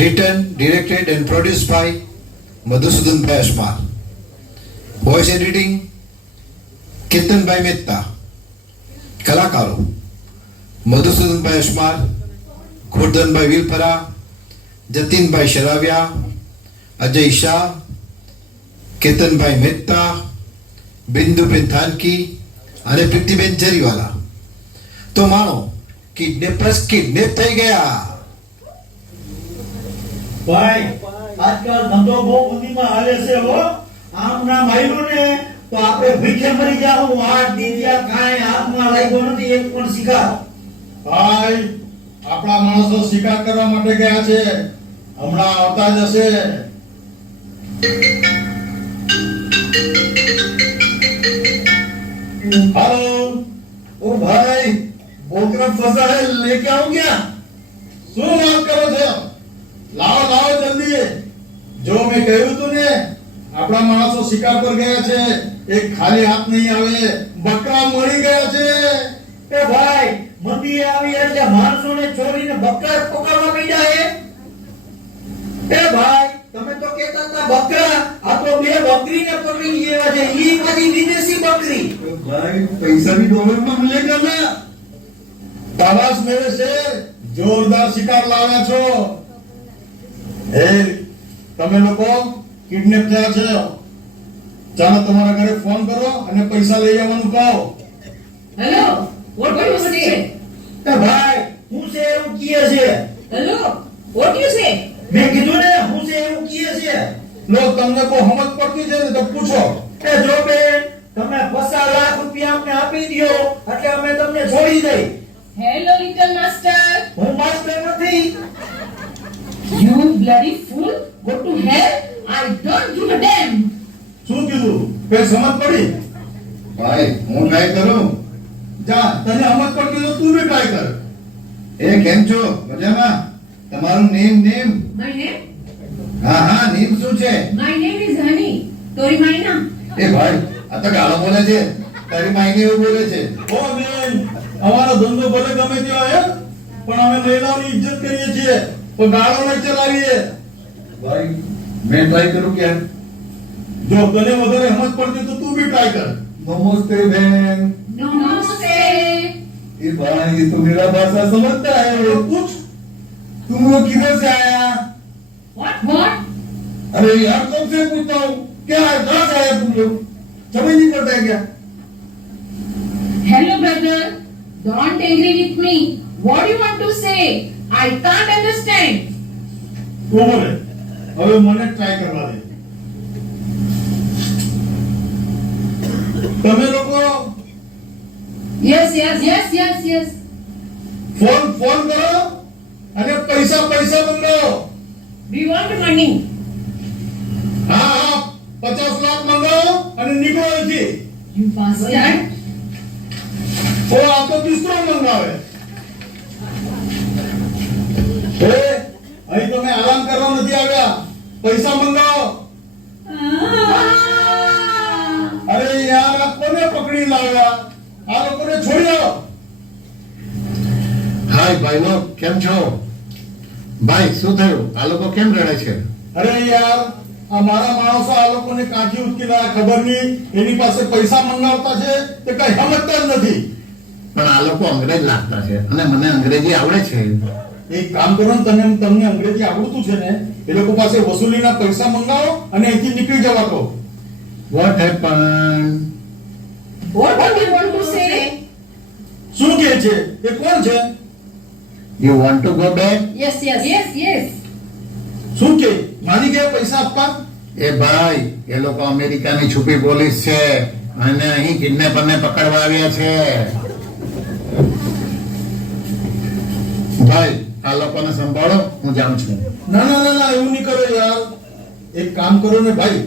Written, directed and produced by Madhusudan Bhai Ashmar. Voice editing Ketan Bhai Mehta. કલાકારો મધુસૂદનભાઈ અશમાર, ખોડધનભાઈ વિલપરા, જતીનભાઈ શરાવિયા, અજય શાહ, કેતનભાઈ મહેતા, બિંદુબેન થાનકી અને પ્રીતિબેન જરીવાલા. તો માનો કિડનેપર્સ kidnap થઈ ગયા. ભાઈ આજકાલ ધંધો બહુ મંદીમાં હાલે છે હો. આમ ના માયલું ને તો આપણે ભીખે મરી જાવ. હાથ દીધ્યા કાંઈ હાથમાં લાગ્યો નથી એક પણ શિકાર. ભાઈ આપણા માણસો શિકાર કરવા માટે ગયા છે, હમણાં આવતા જ હશે. हेलो ओ भाई बोकरा फंसा है, लेके आओ क्या? શું વાત કરો છો? લાવો લાવો જલ્દી. જો મેં કહ્યું તું ને આપણા માણસો શિકાર પર ગયા છે, એક ખાલી હાથ નહીં આવે. બકરા મળી ગયા છે. ए भाई मंदी આવી એટલે માણસોને ચોરીને બકરા પકડવા માંડ્યા હે. ए भाई તમે તો કહેતા હતા બકરા, આ તો બે બકરીને પકડી લેવા છે. ઈ પાછી વિદેશી બકરી. ભાઈ પૈસા भी डॉलर में मिलेगा ना. તાલાશ મેળે છે, જોરદાર શિકાર લાવ્યા છો. એ તમે લોકો કિડનેપ થયા છે. ચાલો તમારા ઘરે ફોન કરો અને પૈસા લઈ આવવાનું કહો. Hello, what do you say? એ ભાઈ હું છે એવું કીએ છે. Hello, what do you say? મેં કીધું ને હું છે એવું કીએ છે. લો તમને કોઈ સમજ પડતી છે ને તો પૂછો. એ જો બેન તમે 50 લાખ રૂપિયા અમને આપી દ્યો એટલે અમે તમને છોડી દઈ. Hello, little master. હું માસ્ટર નથી. You bloody fool! Go to hell! I don't give a damn. શું કીધું? કઈ સમજ પડી? ભાઈ હું ટ્રાય કરું. જા તને સમજ પડતી તો તું બી ટ્રાય કર. એ કેમ છો? મજામાં? તમારું નેમ? My name? હા હા નેમ શું છે? My name is Honey. Tori Maina. એ ભાઈ આ તો ગાળો બોલે છે. તારી માઈને એવું બોલે છે. ઓ બેન અમારો ધંધો ભલે ગમે તેવો હે, પણ અમે મહિલાઓની ઇજ્જત કરીએ છીએ, પણ ગાળો નહીં ચલાવીએ. ભાઈ મેં ટ્રાય કરું કે જો તને વધારે સમજ પડતી તો તું બી ટ્રાય કર. નમસ્તે બેન. Namaste. ये भाई ये तो मेरा भाषा समझता है. पूछ तुम लोग किधर से आया? What? अरे यार तुमसे पूछता हूँ क्या है, कहाँ से आया तुम लोग? समझ नहीं पड़ता है क्या? Hello, brother. Don't agree with me. What do you want to say? I can't understand. वो बोले હવે મને ટ્રાય કરવા દે. તમે લોકો Yes. ફોન કરો અને પૈસા મંગાવો. We want money. હા 50 લાખ મંગાવો અને નીકળો અહીંથી. You bastard. ઓ આ તો દૂસરો મંગાવે. એ અહીં તો મેં આરામ કરવા નથી આવ્યા, પૈસા મંગાવો. અરે યાર આ કોને પકડી લાવ્યા? આ લોકોને છોડી આવો. હાય ભાઈઓ, કેમ છો? ભાઈ શું થયું? આ લોકો કેમ રડે છે? અરે યાર આ મારા માણસો આ લોકોને કાંઠી ઉચકી લાયા, ખબર નહીં એની પાસે પૈસા મંગાવતા છે તે કઈ સમજતા જ નથી. પણ આ લોકો અંગ્રેજ લાગતા છે અને મને અંગ્રેજી આવડે છે. એક કામ કરો ને, તમને અંગ્રેજી આવડતું છે ને, એ લોકો પાસે વસૂલીના પૈસા મંગાવો અને અહીંથી નીકળી જવા કહો. What happened? What do you want to say? શું કહે છે? એ કોણ છે? You want to go back? Yes. શું કે માની ગયા પૈસા આપવા? એ ભાઈ એ લોકો અમેરિકાની છુપી પોલીસ છે અને અહીં કિડનેપરને પકડવા આવ્યા છે. ભાઈ આ લોકોને સંભાળો, હું જાઉં છું. ના એવું નહીં કરો યાર. એક કામ કરો ને ભાઈ,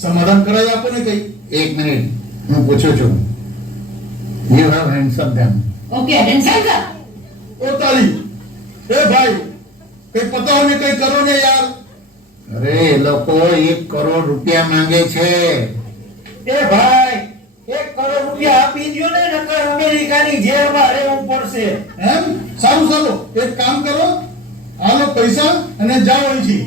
સમાધાન કરાવી આપો ને કઈ. એક મિનિટ હું પૂછું છું. You have handsome them. Okay, then say that. ઓ તારી એ ભાઈ કઈ પતાવો ને કઈ કરો ને યાર. અરે એ લોકો 1 કરોડ રૂપિયા માંગે છે. એ ભાઈ 1 કરોડ રૂપિયા આપી દ્યો ને, નકર અમેરિકાની જેલમાં રહેવું પડશે. એમ? સારું એક કામ કરો, આલો પૈસા અને જાઓ અહીંથી.